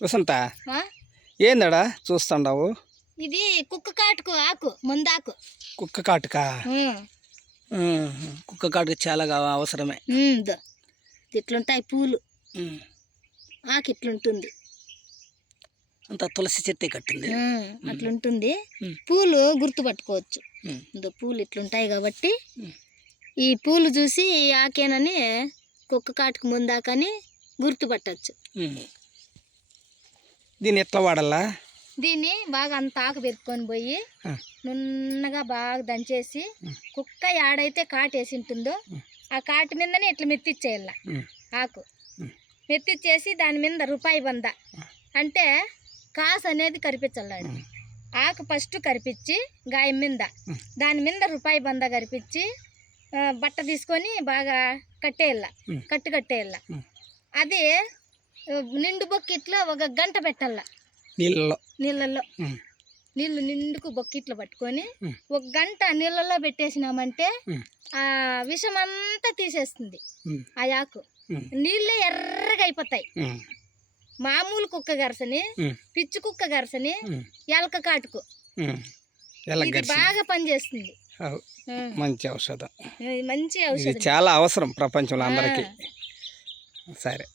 వసంత ఆ? ఏందడా చూస్తుండవు? ఇది కుక్క కాటుకు ఆకు మందాకు. కుక్క కాటుకా? కుక్క కాటుకు చాలా అవసరమే. ఇట్లుంటాయి పూలు, ఆకు ఇట్లుంటుంది. అంత తులసి చెట్టే కట్టింది. అట్లుంటుంది. పూలు గుర్తుపట్టుకోవచ్చు. పూలు ఇట్లుంటాయి కాబట్టి ఈ పూలు చూసి ఈ ఆకేనని కుక్క కాటుకు ముందాకని గుర్తుపట్టచ్చు. దీన్ని ఎట్లా వాడాలా? దీన్ని బాగా అంత ఆకు పెరుక్కొని పోయి నున్నగా బాగా దంచేసి కుక్క యాడైతే కాటేసి ఉంటుందో ఆ కాటు మీదనే ఇట్లా మెత్తిచ్చేయాల. ఆకు మెత్తిచ్చేసి దాని మీద రూపాయి బంద అంటే కాసు అనేది కరిపించాలి. ఆకు ఫస్ట్ కరిపించి గాయం మీద దాని మీద రూపాయి బంద కరిపించి బట్ట తీసుకొని బాగా కట్టేయాల, కట్టేయాల. అది నిండు బొక్కిట్లో ఒక గంట పెట్టాల. నీళ్ళల్లో నీళ్ళు నిండుకు బొక్కిట్లో పట్టుకొని ఒక గంట నీళ్ళల్లో పెట్టేసినామంటే ఆ విషం అంతా తీసేస్తుంది ఆ ఆకు. నీళ్ళే ఎర్రగా అయిపోతాయి. మామూలు కుక్క గరసని, పిచ్చి కుక్క గరసని, ఎలక కాటుకు ఇది బాగా పనిచేస్తుంది. మంచి ఔషధం. మంచి ఔషధం, చాలా అవసరం ప్రపంచంలో అందరికీ. సరే.